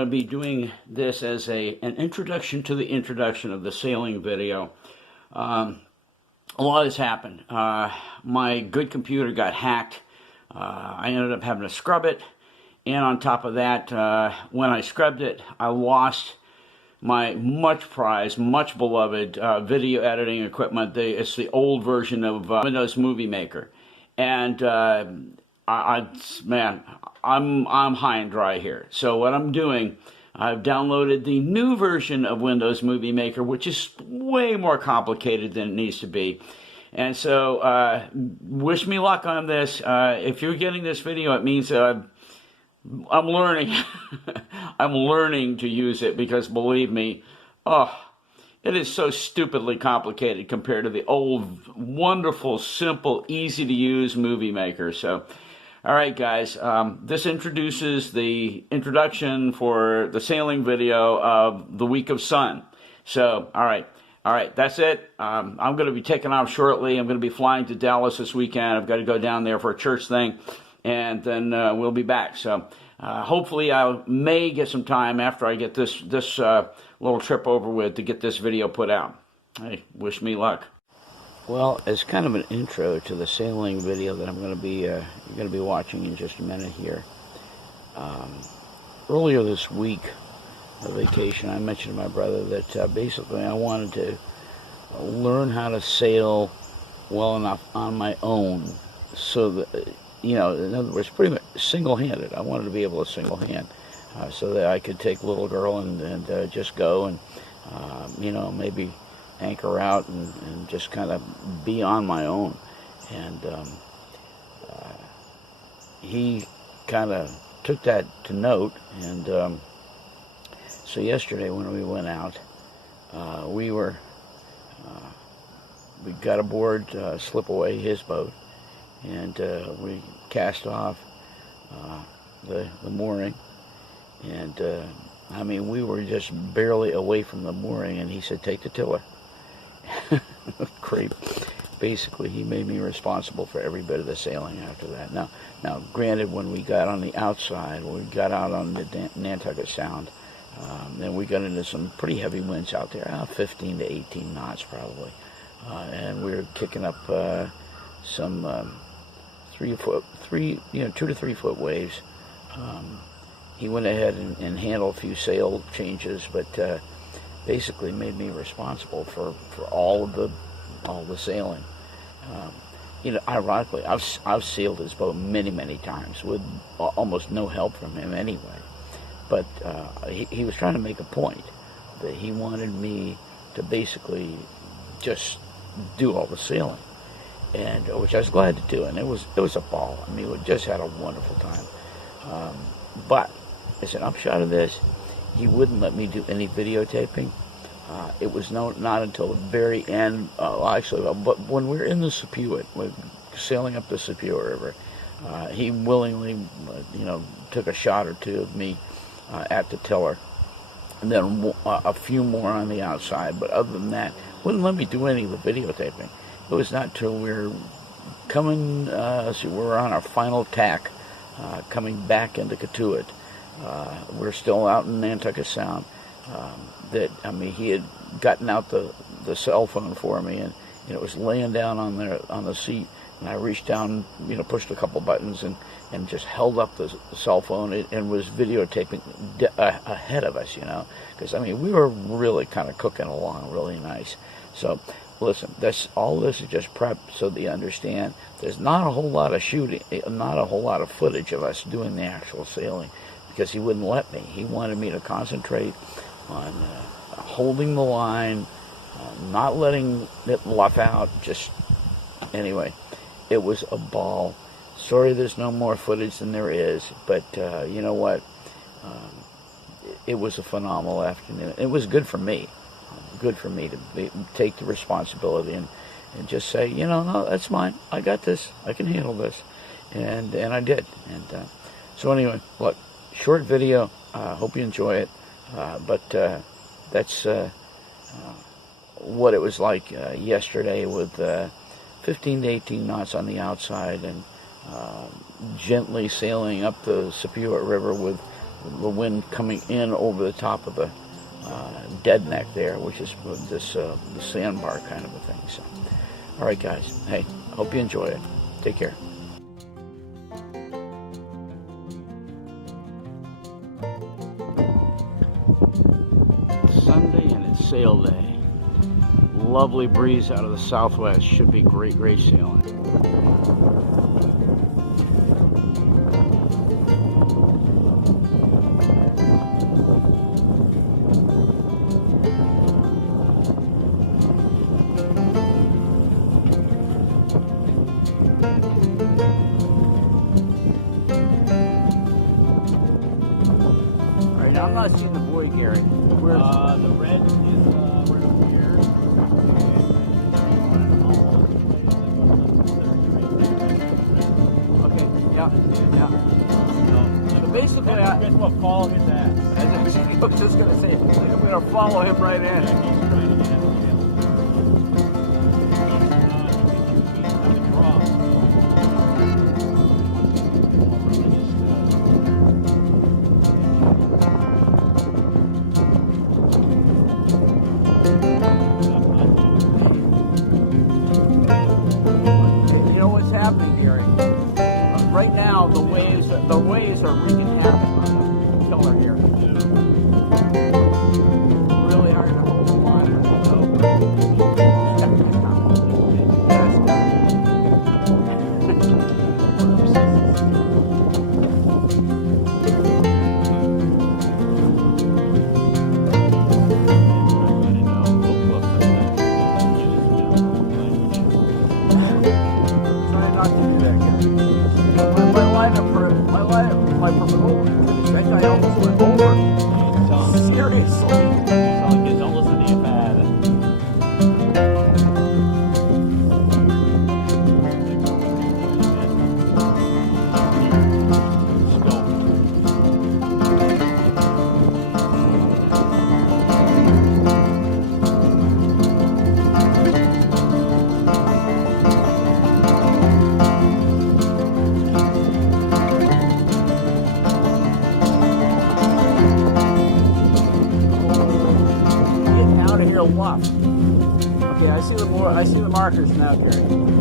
to be doing this as an introduction to the introduction of the sailing video. A lot has happened. My good computer got hacked. I ended up having to scrub it. And on top of that, when I scrubbed it, I lost my much prized, much beloved video editing equipment. It's the old version of Windows Movie Maker. And man, I'm high and dry here. So what I'm doing, I've downloaded the new version of Windows Movie Maker, which is way more complicated than it needs to be. And so wish me luck on this. If you're getting this video, it means I'm learning. I'm learning to use it, because believe me, it is so stupidly complicated compared to the old, wonderful, simple, easy to use Movie Maker. So, all right, guys, this introduces the introduction for the sailing video of the week of Sun. So, all right, that's it. I'm going to be taking off shortly. I'm going to be flying to Dallas this weekend. I've got to go down there for a church thing, and then we'll be back. So hopefully I may get some time after I get this little trip over with to get this video put out. Hey, wish me luck. Well, as kind of an intro to the sailing video that I'm going to be you're going to be watching in just a minute here. Earlier this week, on vacation, I mentioned to my brother that basically I wanted to learn how to sail well enough on my own, so that, you know, in other words, pretty much single-handed. I wanted to be able to single-hand, so that I could take little girl and just go and, you know, maybe anchor out and just kind of be on my own. And he kind of took that to note, and so yesterday when we went out, we got aboard Slip Away, his boat, and we cast off the mooring, and I mean, we were just barely away from the mooring, and he said, "Take the tiller." Creep. Basically, he made me responsible for every bit of the sailing after that. Now, granted, when we got on the outside, when we got out on the Nantucket Sound, and we got into some pretty heavy winds out there, 15 to 18 knots probably, and we were kicking up some 2 to 3 foot waves. He went ahead and handled a few sail changes, but basically made me responsible for all the sailing. You know, ironically, I've sailed his boat many times with almost no help from him anyway. But he was trying to make a point that he wanted me to basically just do all the sailing, and which I was glad to do, and it was a ball. I mean, we just had a wonderful time. But as an upshot of this, he wouldn't let me do any videotaping. It was not until the very end, but when we were in the Sepuit, sailing up the Sepuit River, he willingly, took a shot or two of me at the tiller, and then a few more on the outside. But other than that, wouldn't let me do any of the videotaping. It was not till we were coming, we were on our final tack, coming back into Cotuit. We're still out in Nantucket Sound. That, I mean, he had gotten out the cell phone for me, and it was laying down on the seat, and I reached down, pushed a couple buttons and just held up the cell phone and was videotaping ahead of us, because, I mean, we were really kind of cooking along really nice. So, listen, all this is just prep so that you understand there's not a whole lot of shooting, not a whole lot of footage of us doing the actual sailing, because he wouldn't let me. He wanted me to concentrate on holding the line, not letting it luff out. Just anyway, it was a ball. Sorry there's no more footage than there is, but you know what, it was a phenomenal afternoon. It was good for me to take the responsibility and just say, no, that's mine, I got this, I can handle this, and I did. And so anyway, look, short video, hope you enjoy it. But that's what it was like yesterday, with 15 to 18 knots on the outside, and gently sailing up the Sepuit River with the wind coming in over the top of the dead neck there, which is this the sandbar kind of a thing. So, all right, guys. Hey, hope you enjoy it. Take care. Sunday and it's sail day. Lovely breeze out of the southwest. Should be great sailing. All right, now I'm not seeing the buoy, Gary. Where's the red is right here. Okay, yeah. So basically, I guess we'll follow his ass. I was just gonna say, I'm gonna follow him right in. Yeah, he's trying to get it. He's coming across. You know what's happening, Gary? Right now, the waves are wreaking havoc on the tiller here. Really hard to hold the line. Try not to do that, Gary. My proposal, that guy almost went over. Seriously. Don't listen to you, bad. Luff. Okay, I see the markers now, Gary.